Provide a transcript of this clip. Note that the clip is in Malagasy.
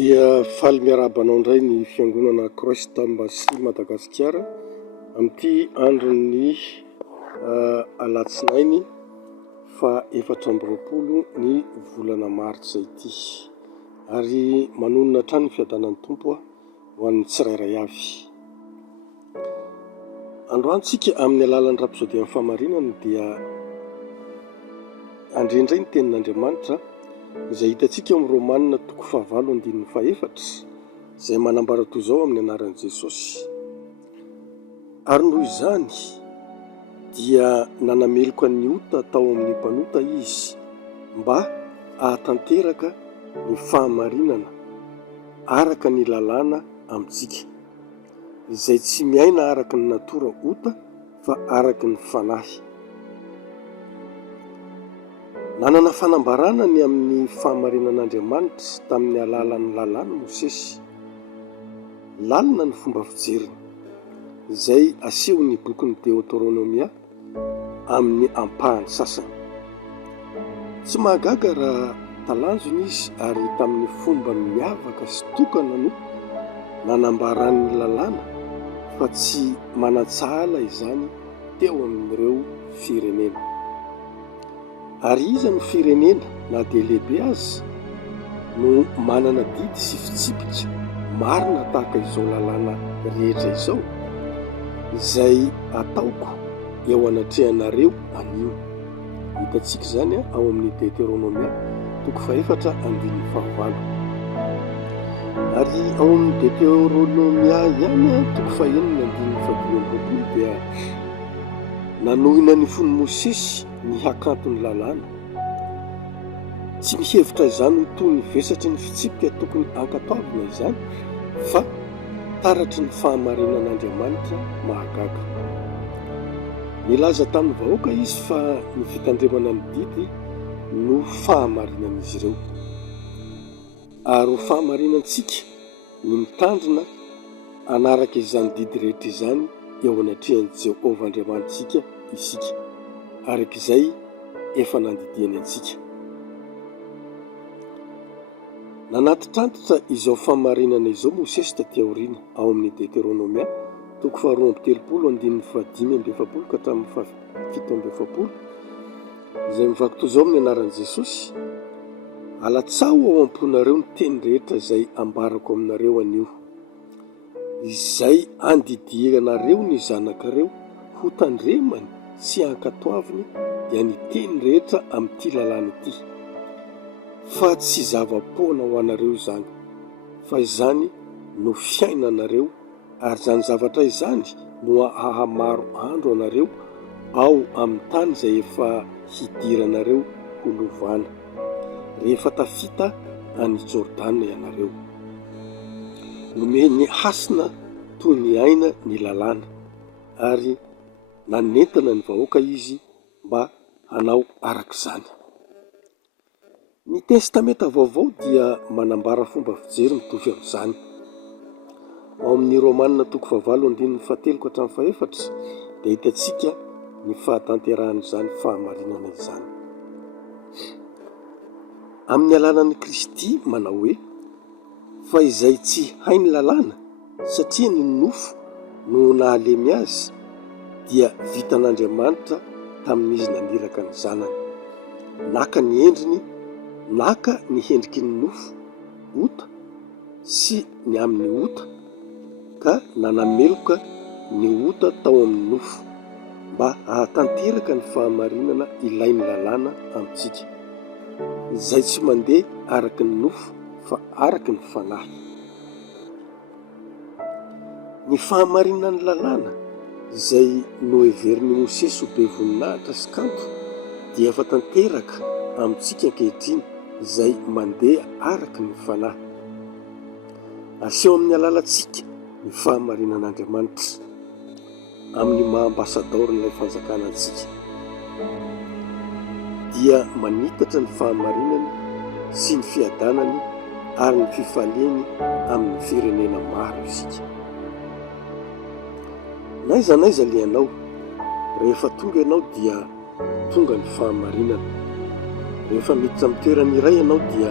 dia faly miarabanao indray ny fiangonana Krista Mbasy Madagasikara amin'ity andron'ny alatsinainy fa 4 ny volana martsa ity, ary manonona trano ny fiadanan'ny tompo ho an'ny tsirairay avy. Androantsika amin'ny alalan'ny rapsodian'ny famarinana dia andrendray ny tenin'Andriamanitra izay hitantsika amin'ny Romanina 9:4 izay manambara toy izao amin'ny anaran'i Jesosy: ary noho izany dia nanameloka ny ota tao amin'ny mpanota izy mba ahatanteraka ny fahamarinana araka ny lalàna amintsika, izay tsy miaina araka ny natora ota fa araka ny fanahy. Nanana fanambarana ny amin'ny fahamarinan'Andriamanitra tamin'ny alalan'ny lalàna Mosesy. Lalina ny fomba fijeriny izay asehon'ny bokin'ny Deutéronomia amin'ny ampahany sasany. Tsy mahagaga raha talanjony izy, ary tamin'ny fomba miavaka sy tokana no nanambaran'ny lalàna, fa tsy manantsahala izany teo amin'ireo firenena. Ary iza ny firenena na dia lehibe azy no manana didy sy fitsipika marina tahaka izao lalàna rehetra izao, izay ataoko eo anatrehanareo anio. Hitantsika izany ao amin'ny Deutéronomia 4:9. Ary ao amin'ny Deutéronomia ihany 4:9 dia nanohina ny fon'ny Mosesy ny hakantony lalàna. Tsy mihevitra izany ho toy ny vesatry ny fitsipika tokony ankatoavina izany, fa taratry ny fahamarinan'Andriamanitra mahagaga. Nilaza tamin'ny vahoaka izy fa ny fitandremana ny didy no fahamarinan'izy ireo, ary ho fahamarinantsika ny mitandrina anaraka izany didy rehetra izany eo anatrehan'i Jehovah Andriamanitsika isika, arak'izay efa nandidihany antsika. Nanatitrantitra izao fahamarinana izao Mosesy taty aoriana ao amin'ny Deutéronomia 2:13-5:7 izay mivaky toy izao amin'ny anaran'i Jesosy: alatsaho ao am-ponareo ny teny rehetra izay ambarako aminareo anio, izay andidihanareo ny zanakareo ho tandremany sy ankatoaviny dia ny teny rehetra amin'ity lalàna ity. Fa tsy zava-poana ho anareo izany, fa izany no fiainanareo, ary izany zavatra izany no ahamaro andro anareo ao amin'ny tany izay efa hidiranareo ho lovana rehefa tafita any Jordana ianareo. Nomeny hasina toy ny aina ny lalàna, ary nanentana ny vahoaka izy mba hanao arak'izany. Ny testamenta vaovao dia manambara fomba fijery mitovy amin'izany. Ao amin'ny Romanina 9:7-4 dia hitantsika ny fahatanteran'izany fahamarinana izany. Amin'ny alalan'ny Kristy manao hoe: fa izay tsy hay ny lalàna satria ny nofo no nahalemy azy, dia vitan'Andriamanitra tamin'izy naniraka ny zanany, naka ny endriny, naka ny hendriky ny nofo ota sy ny amin'ny ota, ka nanameloka ny ota tao amin'ny nofo mba ahatanteraka ny fahamarinana ilain'ny lalàna amintsika, izay tsy mandeha araka ny nofo fa araka ny fanahy. Ny fahamarinan'ny lalàna izay noheverin'i Mosesy ho be voninahitra sy kanto dia efa tanteraka amintsika ankehitriny, izay mandeha araka ny fanahy. Aseho amin'ny alalantsika ny fahamarinan'Andriamanitra amin'ny maha-ambasadôrin'ilay fanjakana antsika, dia manitatra ny fahamarinany sy ny fiadanany ary ny fifaliany amin'ny firenena maro isika. Naiza le ianao, rehefa tonga ianao dia tonga ny fahamarinana. Rehefa miditra amin'ny toerana iray ianao dia